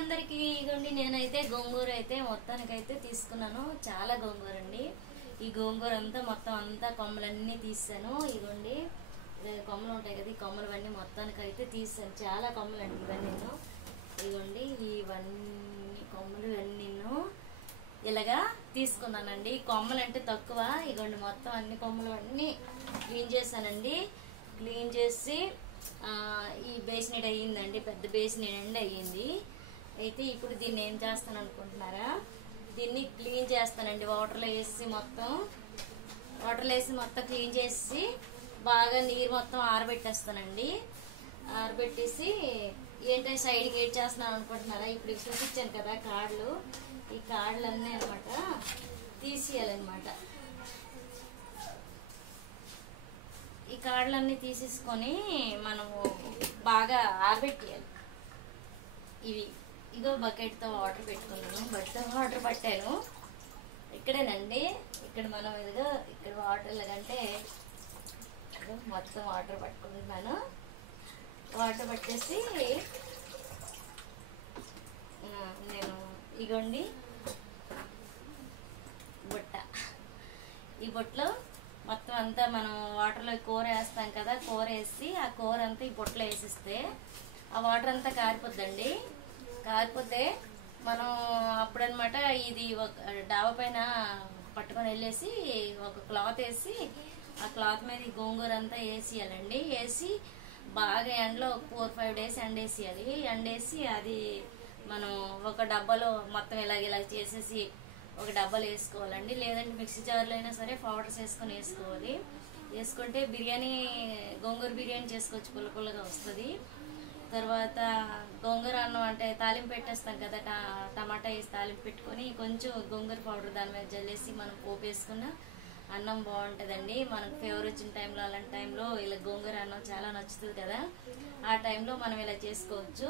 అందరికి ఇగోండి నేనైతే గోంగూర అయితే మొత్తానికైతే తీసుకున్నాను. చాలా గోంగూర అండి. ఈ గోంగూర అంతా మొత్తం అంతా కొమ్మలన్నీ తీసాను. ఇగోండి కొమ్మలు ఉంటాయి కదా, ఈ కొమ్మలవన్నీ మొత్తానికైతే తీసాను. చాలా కొమ్మలు అండి ఇవన్నీ. ఇగోండి ఇవన్నీ కొమ్మలు ఇవన్నీ ఇలాగా తీసుకున్నానండి. కొమ్మలు అంటే తక్కువ. ఇగోండి మొత్తం అన్ని కొమ్మలు అన్నీ క్లీన్ చేశానండి. క్లీన్ చేసి ఈ బేసినెట్ అయ్యిందండి, పెద్ద బేసినెట్ అయ్యింది. అయితే ఇప్పుడు దీన్ని ఏం చేస్తాను అనుకుంటున్నారా, దీన్ని క్లీన్ చేస్తానండి. వాటర్లో వేసి మొత్తం క్లీన్ చేసి బాగా నీరు మొత్తం ఆరబెట్టేస్తానండి. ఆరబెట్టేసి ఏంటంటే సైడ్కి ఏడ్ చేస్తున్నాను అనుకుంటున్నారా, ఇప్పుడు చూపించాను కదా కాడలు, ఈ కాడలన్నీ అనమాట తీసేయాలన్నమాట. ఈ కాడలన్నీ తీసేసుకొని మనము బాగా ఆరబెట్టేయాలి. ఇగో బకెట్తో వాటర్ పెట్టుకున్నాను, బకెట్తో వాటర్ పట్టాను. ఇక్కడేనండి, ఇక్కడ మనం ఇదిగో ఇక్కడ వాటర్ లాగంటే మొత్తం వాటర్ పట్టుకుంటున్నాను. వాటర్ పట్టేసి నేను ఇగోండి బుట్ట, ఈ బుట్టలో మొత్తం అంతా మనం వాటర్లో కూర వేస్తాం కదా, కూర వేసి ఆ కూర అంతా ఈ బుట్టలో వేసిస్తే ఆ వాటర్ అంతా కారిపోద్దండి. కారిపోతే మనం అప్పుడనమాట ఇది ఒక డాబా పైన పట్టుకొని వెళ్ళేసి ఒక క్లాత్ వేసి ఆ క్లాత్ మీద ఈ గోంగూర అంతా వేసేయాలండి. వేసి బాగా ఎండలో 4-5 days ఎండేసేయాలి. ఎండేసి అది మనం ఒక డబ్బాలో మొత్తం ఇలాగ చేసేసి ఒక డబ్బాలు వేసుకోవాలండి. లేదంటే మిక్సీ జార్లో అయినా సరే పౌడర్స్ వేసుకొని వేసుకోవాలి. వేసుకుంటే బిర్యానీ గోంగూర బిర్యానీ చేసుకోవచ్చు, పుల్ల పుల్లగా వస్తుంది. తర్వాత గోంగూర అన్నం అంటే తాలింపు పెట్టేస్తాం కదా, టమాటా వేసి తాలింపు పెట్టుకొని కొంచెం గోంగూర పౌడర్ దాని మీద జల్లేసి మనం పోపు వేసుకున్న అన్నం బాగుంటుందండి. మనకు ఫీవర్ వచ్చిన టైంలో అలాంటి టైంలో ఇలా గోంగూర అన్నం చాలా నచ్చుతుంది కదా, ఆ టైంలో మనం ఇలా చేసుకోవచ్చు.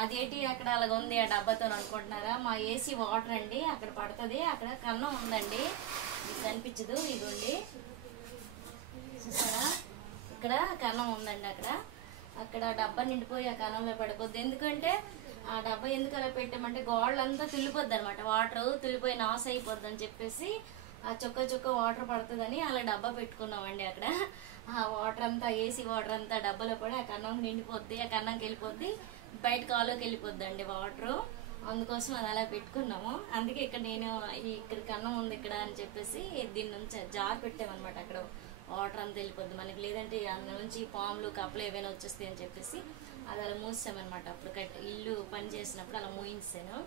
అదేంటి అక్కడ అలాగ ఉంది ఆ డబ్బాతో అనుకుంటున్నారా, మా ఏసీ వాటర్ అండి అక్కడ పడుతుంది. అక్కడ కన్నం ఉందండి, మీకు కనిపించదు. ఇదిగోండి చూసారా, ఇక్కడ కన్నం ఉందండి. అక్కడ డబ్బా నిండిపోయి ఆ కన్నంలో పడిపోద్ది. ఎందుకంటే ఆ డబ్బా ఎందుకు అలా పెట్టామంటే గోడలంతా తుల్లిపోద్ది అనమాట, వాటర్ తుల్లిపోయి నాస్ అయిపోద్ది అని చెప్పేసి ఆ చుక్క వాటర్ పడుతుందని అలా డబ్బా పెట్టుకున్నామండి. అక్కడ ఆ వాటర్ అంతా ఏసీ వాటర్ అంతా డబ్బాలో పడి ఆ కన్నం నిండిపోద్ది, ఆ కన్నంకి వెళ్ళిపోద్ది, బయట కాలుకి వెళ్ళిపోద్ది అండి వాటరు. అందుకోసం అది అలా పెట్టుకున్నాము. అందుకే ఇక్కడ నేను ఇక్కడ కన్నం ఉంది ఇక్కడ అని చెప్పేసి దీని నుంచి జార్ పెట్టామన్నమాట. అక్కడ వాటర్ అంతా వెళ్ళిపోద్ది మనకి, లేదంటే అందులో నుంచి పాములు కప్పలు ఏవైనా వచ్చేస్తాయి అని చెప్పేసి అది అలా మూసామన్నమాట. అప్పుడు ఇల్లు పని చేసినప్పుడు అలా మూయించాను.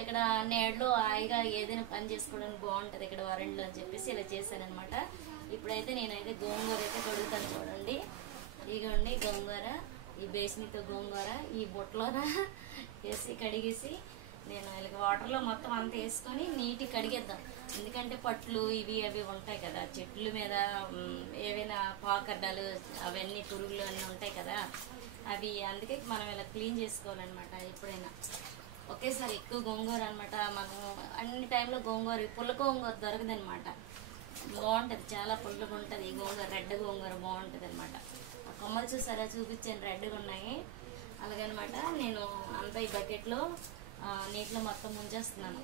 ఇక్కడ నేడులో హాయిగా ఏదైనా పని చేసుకోవడానికి బాగుంటుంది ఇక్కడ వరండిలో అని చెప్పేసి ఇలా చేశానమాట. ఇప్పుడైతే నేనైతే గోంగూర అయితే కడుగుతాను చూడండి. ఇగోండి గోంగూర, ఈ బేసిన్తో గోంగూర ఈ బుట్టలోన వేసి కడిగేసి నేను ఇలా వాటర్లో మొత్తం అంతా వేసుకొని నీట్గా కడిగేద్దాం. ఎందుకంటే పట్లు ఇవి అవి ఉంటాయి కదా, చెట్ల మీద ఏవైనా పాకడ్డాలు అవన్నీ పురుగులు అన్నీ ఉంటాయి కదా అవి, అందుకే మనం ఇలా క్లీన్ చేసుకోవాలన్నమాట. ఎప్పుడైనా ఒకేసారి ఎక్కువ గోంగూర అనమాట. మనం అన్ని టైంలో గోంగూర పుల్ల గోంగూర దొరకదు అనమాట, బాగుంటుంది, చాలా పుల్లగా ఉంటుంది ఈ గోంగూర. రెడ్ గోంగూర బాగుంటుంది అనమాట. ఆ కొమ్మలు చూసారా, చూపించాను రెడ్గా ఉన్నాయి. అలాగనమాట నేను అంతా ఈ బకెట్లో నీటిలో మొత్తం ముంచేస్తున్నాను.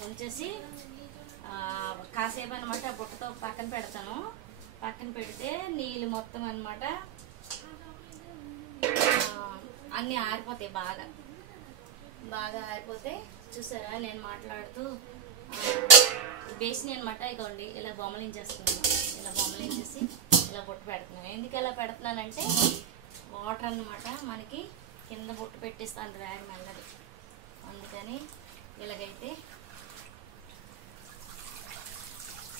ముంచేసి కాసేపు అనమాట బుట్టతో పక్కన పెడతాను. పక్కన పెడితే నీళ్ళు మొత్తం అనమాట అన్నీ ఆరిపోతాయి, బాగా ఆరిపోతే చూసారా నేను మాట్లాడుతూ బేసిన్ అనమాట. ఇగోండి ఇలా బొమ్మలించేస్తున్నాను, ఇలా బొమ్మలించేసి ఇలా బుట్ట పెడుతున్నాను. ఎందుకు ఇలా పెడుతున్నానంటే వాటర్ అన్నమాట మనకి కింద బుట్ట పెట్టేస్తాను వేగ మెల్లది, అందుకని ఇలాగైతే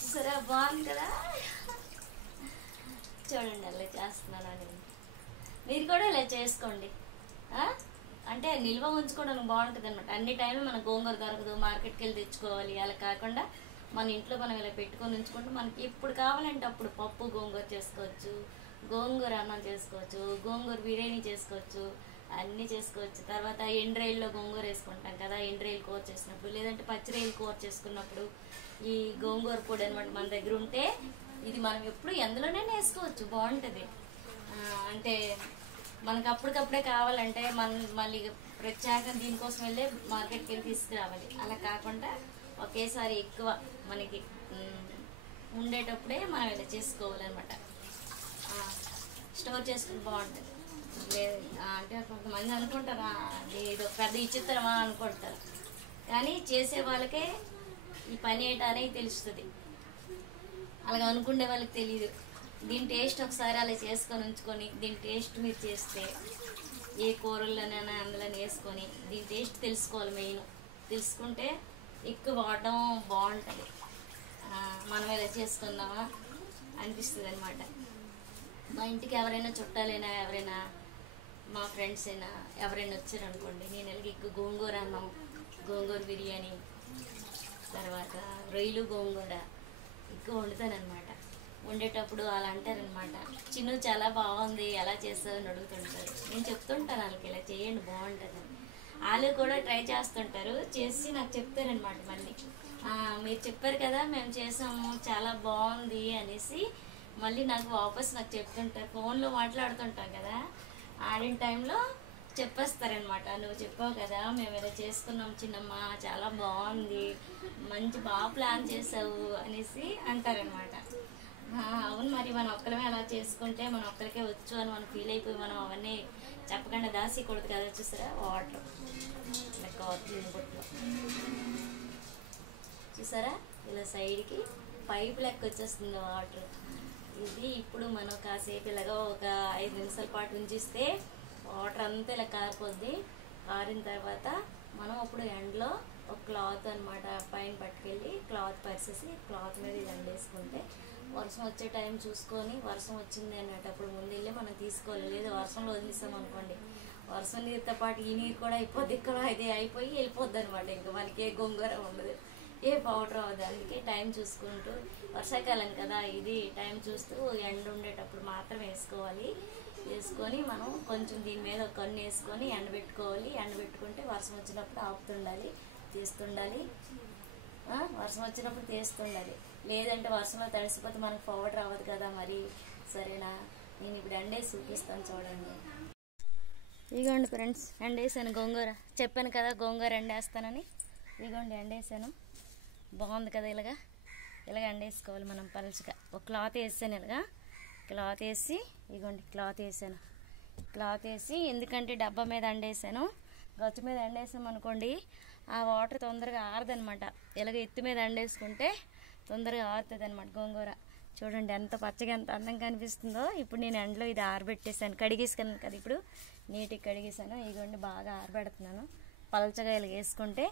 చూసారా బాగుంది కదా. చూడండి అలా చేస్తున్నాను అని, మీరు కూడా ఇలా చేసుకోండి. అంటే నిల్వ ఉంచుకోవడానికి బాగుంటుంది అనమాట. అన్ని టైంలో మన గోంగూర దొరకదు, మార్కెట్కి వెళ్ళి తెచ్చుకోవాలి. అలా కాకుండా మన ఇంట్లో మనం ఇలా పెట్టుకొని ఉంచుకుంటే మనకి ఎప్పుడు కావాలంటే అప్పుడు పప్పు గోంగూర చేసుకోవచ్చు, గోంగూర అన్నం చేసుకోవచ్చు, గోంగూర బిర్యానీ చేసుకోవచ్చు, అన్నీ చేసుకోవచ్చు. తర్వాత ఎండ్రాయిల్లో గోంగూర వేసుకుంటాం కదా, ఎండ్రాయిల్ కూర చేసినప్పుడు, లేదంటే పచ్చిరాయిలు కూర చేసుకున్నప్పుడు ఈ గోంగూర పొడి అనమాట మన దగ్గర ఉంటే ఇది మనం ఎప్పుడు ఎందులోనే వేసుకోవచ్చు, బాగుంటుంది. అంటే మనకు అప్పటికప్పుడే కావాలంటే మళ్ళీ ప్రత్యేకంగా దీనికోసం వెళ్ళి మార్కెట్కి వెళ్ళి తీసుకురావాలి. అలా కాకుండా ఒకేసారి ఎక్కువ మనకి ఉండేటప్పుడే మనం ఇలా చేసుకోవాలన్నమాట. స్టోర్ చేసుకుని బాగుంటుంది. లేదు అంటే కొంతమంది అనుకుంటారు ఏదో పెద్ద విచిత్రమా అనుకుంటారు, కానీ చేసే వాళ్ళకే ఈ పని ఏంటో అనేది తెలుస్తుంది. అలాగ అనుకునే వాళ్ళకి తెలియదు. దీని టేస్ట్ ఒకసారి అలా చేసుకొని ఉంచుకొని దీని టేస్ట్ మీరు చేస్తే ఏ కూరల్లోనైనా అందులో వేసుకొని దీని టేస్ట్ తెలుసుకోవాలి. మెయిన్ తెలుసుకుంటే ఎక్కువ వాడడం బాగుంటుంది. మనం ఇలా చేసుకుందామా అనిపిస్తుంది అనమాట. మా ఇంటికి ఎవరైనా చుట్టాలైనా ఎవరైనా మా ఫ్రెండ్స్ అయినా ఎవరైనా వచ్చారనుకోండి, నేను ఇలాగ ఎక్కువ గోంగూర అన్నం, గోంగూర బిర్యానీ, తర్వాత రొయ్యలు గోంగూర ఎక్కువ వండుతానమాట. వండేటప్పుడు అలా అంటారనమాట, చిన్ను చాలా బాగుంది ఎలా చేస్తారని అడుగుతుంటారు. నేను చెప్తుంటాను వాళ్ళకి ఇలా చేయండి బాగుంటుందని. వాళ్ళు కూడా ట్రై చేస్తుంటారు, చేసి నాకు చెప్తారనమాట. మళ్ళీ మీరు చెప్పారు కదా మేము చేసాము చాలా బాగుంది అనేసి మళ్ళీ నాకు వాపస్ నాకు చెప్తుంటారు. ఫోన్లో మాట్లాడుతుంటాం కదా, ఆడిన టైంలో చెప్పేస్తారనమాట. నువ్వు చెప్పావు కదా మేము ఇలా చేసుకున్నాం చిన్నమ్మ, చాలా బాగుంది, మంచి బాగా ప్లాన్ చేసావు అనేసి అంటారనమాట. అవును, మరి మనం ఒక్కరమే అలా చేసుకుంటే మనం ఒక్కరికే వచ్చు అని మనం ఫీల్ అయిపోయి మనం అవన్నీ చెప్పకుండా దాసేయకూడదు కదా. చూసారా వాటర్ ఇలా కారుతుంది బొట్లో, చూసారా ఇలా సైడ్కి పైప్ లెక్క వచ్చేస్తుంది వాటర్. ఇది ఇప్పుడు మనం కాసేపు ఇలాగా ఒక 5 నిమిషాల పాటు ఉంచిస్తే వాటర్ అంతా ఇలా కారిపోద్ది. కారిన తర్వాత మనం అప్పుడు ఎండలో ఒక క్లాత్ అనమాట పైన పట్టుకెళ్ళి క్లాత్ పరిచేసి క్లాత్ మీద ఇది ఎండేసుకుంటే వర్షం వచ్చే టైం చూసుకొని వర్షం వచ్చింది అనేటప్పుడు ముందు వెళ్ళి మనం తీసుకోవాలి. లేదు వర్షంలో వదిలేస్తాం అనుకోండి, వర్షం నీరుతో పాటు ఈ నీరు కూడా అయిపోద్ది, ఇక్కడ ఇది అయిపోయి వెళ్ళిపోద్ది అనమాట. ఇంకా మనకి ఏ గోంగూర ఉండదు, ఏ పౌడర్ అవ్వదు. అందుకే టైం చూసుకుంటూ, వర్షాకాలం కదా ఇది, టైం చూస్తూ ఎండ ఉండేటప్పుడు మాత్రం వేసుకోవాలి. వేసుకొని మనం కొంచెం దీని మీద ఒక కన్ను వేసుకొని ఎండబెట్టుకోవాలి. ఎండబెట్టుకుంటే వర్షం వచ్చినప్పుడు ఆపుతుండాలి, తీస్తుండాలి. వర్షం వచ్చినప్పుడు తీస్తుండాలి, లేదంటే వర్షంలో తడిసిపోతే మనకు పౌడర్ అవ్వదు కదా. మరి సరేనా, నేను ఇప్పుడు ఎండేసి చూపిస్తాను చూడండి. ఇదిగోండి ఫ్రెండ్స్, ఎండేసాను గోంగూర. చెప్పాను కదా గోంగూర ఎండేస్తానని. ఇదిగోండి ఎండేసాను, బాగుంది కదా. ఇలాగ ఎండేసుకోవాలి మనం పలుచగా. ఒక క్లాత్ వేసాను, ఇలాగా క్లాత్ వేసి, ఇదిగోండి క్లాత్ వేసాను. క్లాత్ వేసి ఎందుకంటే డబ్బా మీద ఎండేసాను, గచ్చు మీద ఎండేసామనుకోండి ఆ వాటర్ తొందరగా ఆరదనమాట. ఇలాగ ఎత్తు మీద ఎండేసుకుంటే తొందరగా ఆరుతుంది అనమాట గోంగూర. చూడండి ఎంత పచ్చగా ఎంత అందంగా కనిపిస్తుందో. ఇప్పుడు నేను ఎండలో ఇది ఆరబెట్టేసాను, కడిగేసాను కదా. ఇప్పుడు నీట్గా కడిగేసాను. ఇదిగోండి బాగా ఆరబెడుతున్నాను. పలచగా ఇలా వేసుకుంటే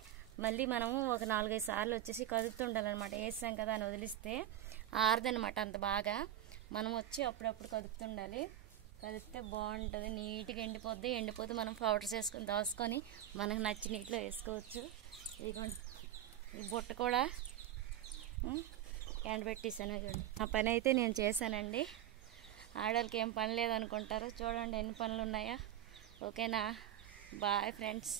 మళ్ళీ మనము ఒక 4-5 సార్లు వచ్చేసి కదుపుతుండాలన్నమాట. వేసాం కదా అని వదిలిస్తే ఆరదనమాట అంత బాగా. మనం వచ్చి అప్పుడప్పుడు కదుపుతుండాలి. కదిపితే బాగుంటుంది, నీట్గా ఎండిపోద్ది. ఎండిపోతే మనం పౌడర్స్ వేసుకొని దాచుకొని మనకు నచ్చిన నీటిలో వేసుకోవచ్చు. ఇదిగోండి ఈ బుట్ట కూడా ఎండబెట్టేసాను. ఇదిగోండి ఆ పని అయితే నేను చేశానండి. ఆడవాళ్ళకి ఏం పని లేదనుకుంటారు, చూడండి ఎన్ని పనులు ఉన్నాయో. ఓకేనా, బాయ్ ఫ్రెండ్స్.